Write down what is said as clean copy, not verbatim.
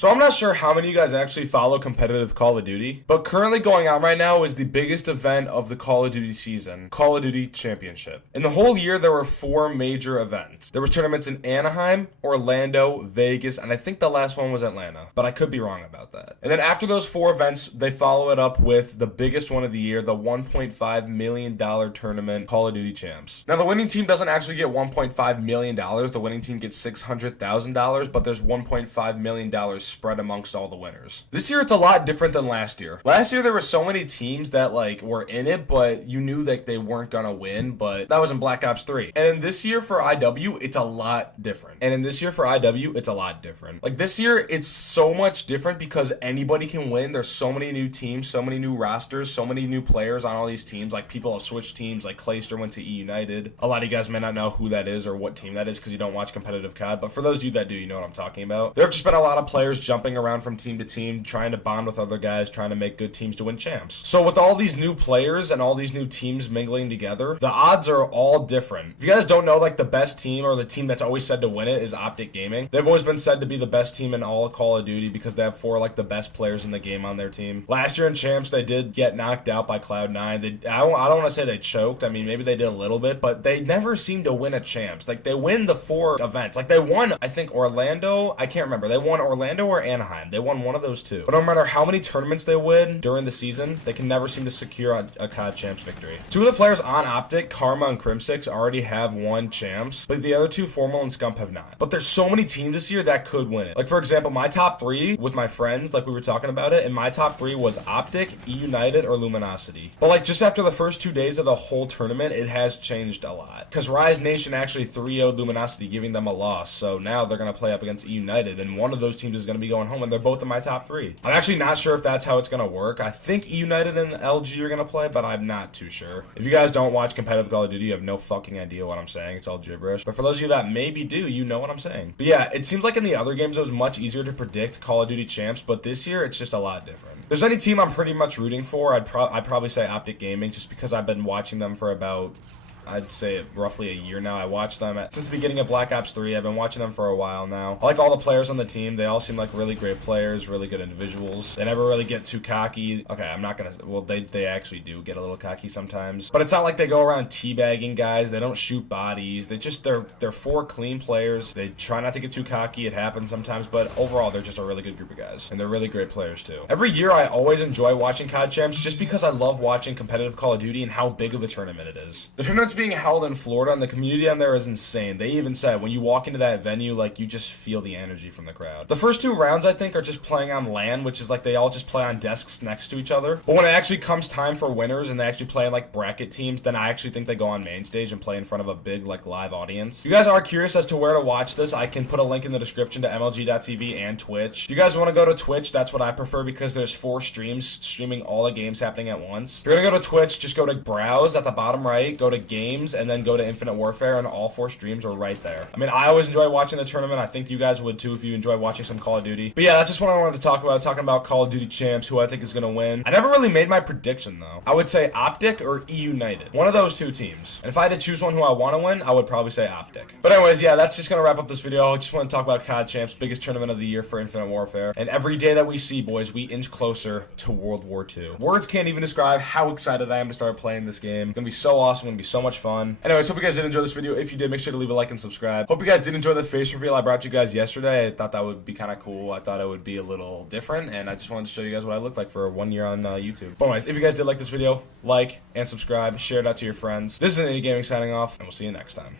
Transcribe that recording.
So I'm not sure how many of you guys actually follow competitive Call of Duty, but currently going on right now is the biggest event of the Call of Duty season, Call of Duty Championship. In the whole year, there were 4 major events. There were tournaments in Anaheim, Orlando, Vegas, and I think the last one was Atlanta, but I could be wrong about that. And then after those 4 events, they follow it up with the biggest one of the year, the $1.5 million tournament, Call of Duty Champs. Now, the winning team doesn't actually get $1.5 million. The winning team gets $600,000, but there's $1.5 million spread amongst all the winners. This year, it's a lot different than last year. Last year, there were so many teams that were in it, but you knew that they weren't gonna win, but that was in Black Ops 3. And this year for IW, it's a lot different. Like this year, it's so much different because anybody can win. There's so many new teams, so many new rosters, so many new players on all these teams. Like people have switched teams, like Clayster went to E United. A lot of you guys may not know who that is or what team that is because you don't watch competitive COD, but for those of you that do, you know what I'm talking about. There have just been a lot of players jumping around from team to team, trying to bond with other guys, trying to make good teams to win champs. So with all these new players and all these new teams mingling together, the odds are all different. If you guys don't know, like the best team or the team that's always said to win it is Optic Gaming. They've always been said to be the best team in all of Call of Duty because they have 4 like the best players in the game on their team. Last year in champs, they did get knocked out by Cloud9. I don't want to say they choked. I mean, maybe they did a little bit, but they never seem to win a champs. Like they win the 4 events. Like they won, I think Orlando. I can't remember. They won Orlando or Anaheim. They won one of those 2. But no matter how many tournaments they win during the season, they can never seem to secure a COD Champs victory. 2 of the players on Optic, Karma and Crimsix, already have won champs, but the other 2, Formal and Scump, have not. But there's so many teams this year that could win it. Like for example, my top 3 with my friends, like we were talking about it, and my top 3 was Optic, E United, or Luminosity. But like just after the first 2 days of the whole tournament, it has changed a lot. Because Rise Nation actually 3-0'd Luminosity, giving them a loss. So now they're going to play up against E United, and one of those teams is going to be going home, and they're both in my top 3. I'm actually not sure if that's how it's going to work. I think E United and LG are going to play, but I'm not too sure. If you guys don't watch competitive Call of Duty, you have no fucking idea what I'm saying. It's all gibberish. But for those of you that maybe do, you know what I'm saying. But yeah, it seems like in the other games it was much easier to predict Call of Duty champs, but this year it's just a lot different. If there's any team I'm pretty much rooting for, I'd probably say Optic Gaming, just because I've been watching them for about, I'd say roughly a year now. I watched them since the beginning of Black Ops 3. I've been watching them for a while now. I like all the players on the team. They all seem like really great players, really good individuals. They never really get too cocky. Okay, I'm not gonna, well, they actually do get a little cocky sometimes. But it's not like they go around teabagging guys. They don't shoot bodies. They're 4 clean players. They try not to get too cocky. It happens sometimes, but overall, they're just a really good group of guys. And they're really great players too. Every year, I always enjoy watching COD Champs just because I love watching competitive Call of Duty and how big of a tournament it is. The tournament's being held in Florida, and the community on there is insane. They even said when you walk into that venue, like you just feel the energy from the crowd. The first 2 rounds, I think, are just playing on LAN, which is like they all just play on desks next to each other. But when it actually comes time for winners and they actually play in like bracket teams, then I actually think they go on main stage and play in front of a big like live audience. If you guys are curious as to where to watch this, I can put a link in the description to MLG.TV and Twitch. If you guys want to go to Twitch, that's what I prefer because there's 4 streams streaming all the games happening at once. If you're gonna go to Twitch, just go to browse at the bottom right, go to games, and then go to Infinite Warfare, and all 4 streams are right there. I mean, I always enjoy watching the tournament. I think you guys would too if you enjoy watching some Call of Duty. But yeah, that's just what I wanted to talk about, talking about Call of Duty champs, who I think is going to win. I never really made my prediction, though. I would say Optic or E United. One of those 2 teams. And if I had to choose one who I want to win, I would probably say Optic. But anyways, yeah, that's just going to wrap up this video. I just want to talk about COD Champs, biggest tournament of the year for Infinite Warfare. And every day that we see, boys, we inch closer to World War II. Words can't even describe how excited I am to start playing this game. It's going to be so awesome. It's going to be so much fun. Anyways, hope you guys did enjoy this video. If you did, make sure to leave a like and subscribe. Hope you guys did enjoy the face reveal I brought you guys yesterday. I thought that would be kind of cool. I thought it would be a little different, and I just wanted to show you guys what I look like for 1 year on YouTube. But anyways, if you guys did like this video, like and subscribe, share it out to your friends. This is Indie Gaming signing off, and we'll see you next time.